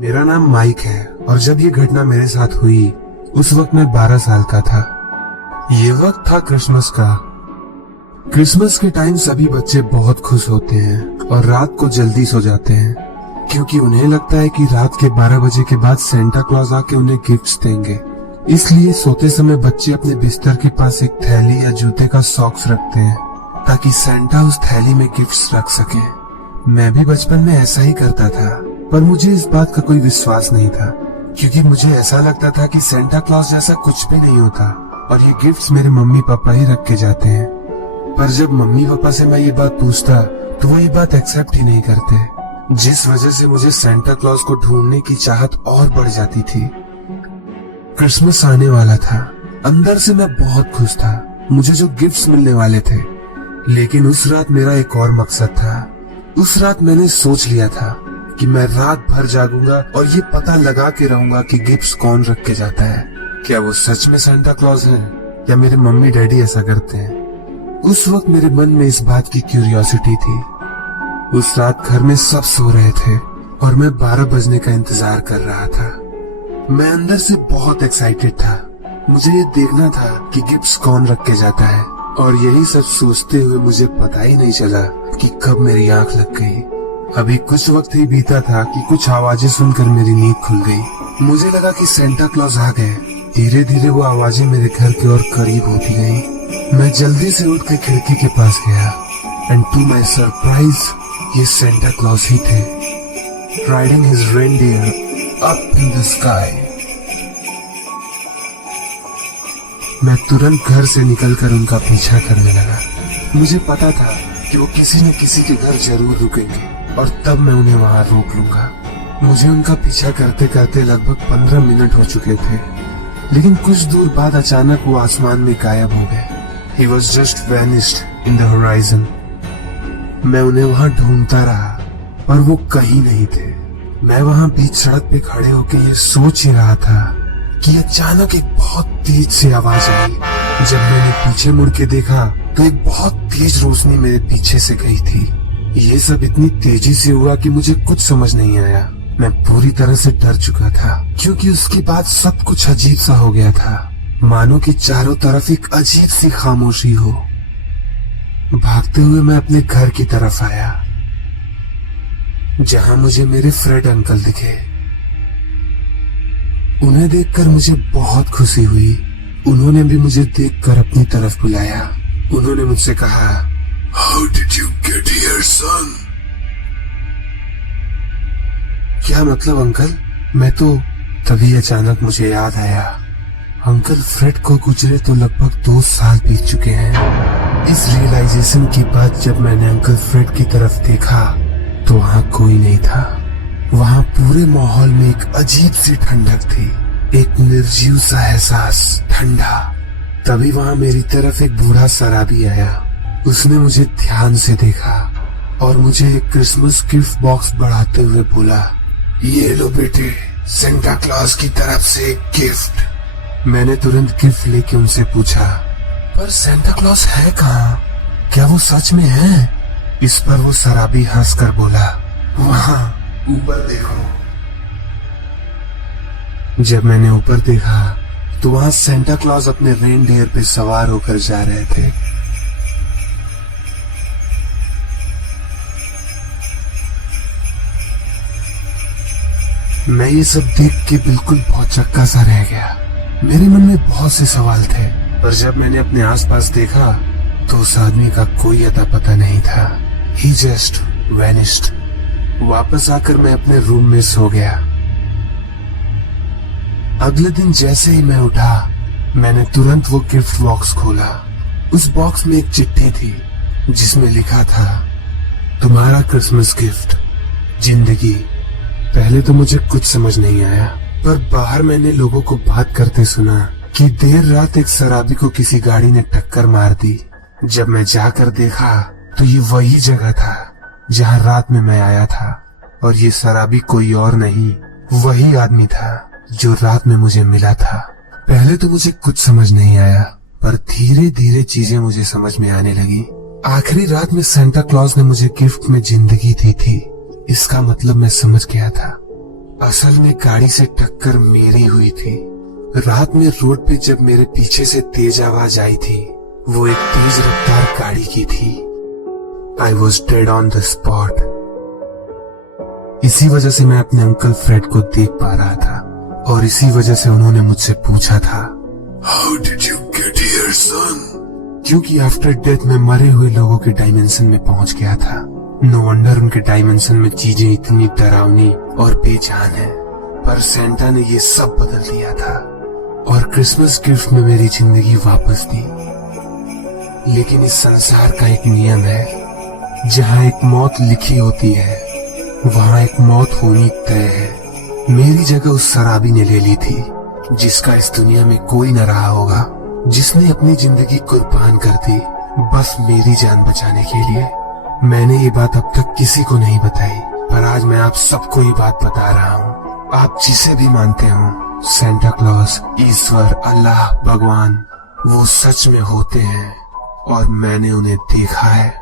मेरा नाम माइक है और जब ये घटना मेरे साथ हुई उस वक्त मैं 12 साल का था। ये वक्त था क्रिसमस का। क्रिसमस के टाइम सभी बच्चे बहुत खुश होते हैं और रात को जल्दी सो जाते हैं क्योंकि उन्हें लगता है कि रात के 12 बजे के बाद सेंटा क्लॉज आके उन्हें गिफ्ट्स देंगे। इसलिए सोते समय बच्चे अपने बिस्तर के पास एक थैली या जूते का सॉक्स रखते हैं ताकि सेंटा उस थैली में गिफ्ट्स रख सके। मैं भी बचपन में ऐसा ही करता था, पर मुझे इस बात का कोई विश्वास नहीं था क्योंकि मुझे ऐसा लगता था कि सेंटा क्लॉज जैसा कुछ भी नहीं होता और ये गिफ्ट्स मेरे मम्मी पापा ही रख के जाते हैं। पर जब मम्मी पापा से मैं ये बात पूछता तो वो ये बात एक्सेप्ट ही नहीं करते, जिस वजह से मुझे सेंटा क्लॉज को ढूंढने की चाहत और बढ़ जाती थी। क्रिसमस आने वाला था। अंदर से मैं बहुत खुश था, मुझे जो गिफ्ट्स मिलने वाले थे। लेकिन उस रात मेरा एक और मकसद था। उस रात मैंने सोच लिया था कि मैं रात भर जागूंगा और ये पता लगा के रहूंगा कि गिफ्ट्स कौन रख के जाता है। क्या वो सच में सेंटा क्लॉज है या मेरे मम्मी डैडी ऐसा करते हैं? उस वक्त मेरे मन में इस बात की क्यूरियोसिटी थी। उस रात घर में सब सो रहे थे और मैं 12 बजने का इंतजार कर रहा था। मैं अंदर से बहुत एक्साइटेड था। मुझे ये देखना था कि गिफ्ट्स कौन रख के जाता है और यही सब सोचते हुए मुझे पता ही नहीं चला कि कब मेरी आंख लग गई। अभी कुछ वक्त ही बीता था कि कुछ आवाजें सुनकर मेरी नींद खुल गई। मुझे लगा कि सेंटा क्लॉज आ गए। धीरे धीरे वो आवाजें मेरे घर के और करीब होती गईं। मैं जल्दी से उठ के खिड़की के पास गया एंड टू माई सरप्राइज ये सेंटा क्लॉज ही थे, riding his reindeer up in the sky. मैं तुरंत घर से निकलकर उनका पीछा करने लगा। मुझे पता था कि वो किसी न किसी के घर जरूर रुकेंगे और तब मैं उन्हें वहां रोक लूंगा। मुझे उनका पीछा करते करते लगभग 15 मिनट हो चुके थे, लेकिन कुछ दूर बाद अचानक वो आसमान में गायब हो गए। He was just vanished in the horizon. मैं उन्हें वहां ढूंढता रहा, पर वो कहीं नहीं थे। मैं वहां बीच सड़क पे खड़े होकर ये सोच ही रहा था कि अचानक एक बहुत तेज सी आवाज आई। जब मैंने पीछे मुड़ के देखा तो एक बहुत तेज रोशनी मेरे पीछे से गई थी। ये सब इतनी तेजी से हुआ कि मुझे कुछ समझ नहीं आया। मैं पूरी तरह से डर चुका था क्योंकि उसके बाद सब कुछ अजीब सा हो गया था, मानो कि चारों तरफ एक अजीब सी खामोशी हो। भागते हुए मैं अपने घर की तरफ आया जहां मुझे मेरे फ्रेड अंकल दिखे। उन्हें देखकर मुझे बहुत खुशी हुई। उन्होंने भी मुझे देखकर अपनी तरफ बुलाया। उन्होंने मुझसे कहा, How did you get here, son? क्या मतलब अंकल? मैं तो तभी अचानक मुझे याद आया, अंकल फ्रेड को गुजरे तो लगभग 2 साल बीत चुके हैं। इस रियलाइजेशन के बाद जब मैंने अंकल फ्रेड की तरफ देखा तो वहाँ कोई नहीं था। वहाँ पूरे माहौल में एक अजीब सी ठंडक थी, एक निर्जीव सा एहसास, ठंडा। तभी वहाँ मेरी तरफ एक बूढ़ा शराबी आया। उसने मुझे ध्यान से देखा और मुझे एक क्रिसमस गिफ्ट बॉक्स बढ़ाते हुए बोला, ये लो बेटे, सेंटा क्लॉज की तरफ से एक गिफ्ट। मैंने तुरंत गिफ्ट लेके उनसे पूछा, पर सेंटा क्लॉज है कहाँ? क्या वो सच में है? इस पर वो शराबी हंसकर बोला, वहाँ ऊपर देखो। जब मैंने ऊपर देखा तो वहाँ सेंटा क्लॉज अपने रेनडियर पे सवार होकर जा रहे थे। मैं ये सब देख के बिल्कुल बहुत चक्का सा रह गया। मेरे मन में बहुत से सवाल थे, पर जब मैंने अपने आसपास देखा तो उस आदमी का कोई अता पता नहीं था। He just vanished. वापस आकर मैं अपने रूम में सो गया। अगले दिन जैसे ही मैं उठा, मैंने तुरंत वो गिफ्ट बॉक्स खोला। उस बॉक्स में एक चिट्ठी थी जिसमें लिखा था, तुम्हारा क्रिसमस गिफ्ट, जिंदगी। पहले तो मुझे कुछ समझ नहीं आया, पर बाहर मैंने लोगों को बात करते सुना कि देर रात एक शराबी को किसी गाड़ी ने टक्कर मार दी। जब मैं जाकर देखा तो ये वही जगह था जहां रात में मैं आया था और ये शराबी कोई और नहीं, वही आदमी था जो रात में मुझे मिला था। पहले तो मुझे कुछ समझ नहीं आया, पर धीरे धीरे चीजें मुझे समझ में आने लगी। आखिरी रात में सेंटा क्लॉज ने मुझे गिफ्ट में जिंदगी दी थी, इसका मतलब मैं समझ गया था। असल में गाड़ी से टक्कर मेरी हुई थी। रात में रोड पे जब मेरे पीछे से तेज आवाज आई थी, वो एक तेज रफ्तार गाड़ी की थी। I was dead on the spot. इसी वजह से मैं अपने अंकल फ्रेड को देख पा रहा था और इसी वजह से उन्होंने मुझसे पूछा था, how did you get here son? क्योंकि आफ्टर डेथ मैं मरे हुए लोगों के डायमेंशन में पहुंच गया था। नो वंडर उनके डायमेंशन में चीजें इतनी डरावनी और बेजान है। पर सेंटा ने ये सब बदल दिया था और क्रिसमस गिफ्ट में मेरी जिंदगी वापस दी। लेकिन इस संसार का एक नियम है, जहाँ एक मौत लिखी होती है वहाँ एक मौत होनी तय है। मेरी जगह उस शराबी ने ले ली थी जिसका इस दुनिया में कोई न रहा होगा, जिसने अपनी जिंदगी कुर्बान कर दी बस मेरी जान बचाने के लिए। मैंने ये बात अब तक किसी को नहीं बताई, पर आज मैं आप सबको ये बात बता रहा हूँ। आप जिसे भी मानते हो, सेंटा क्लॉज, ईश्वर, अल्लाह, भगवान, वो सच में होते हैं और मैंने उन्हें देखा है।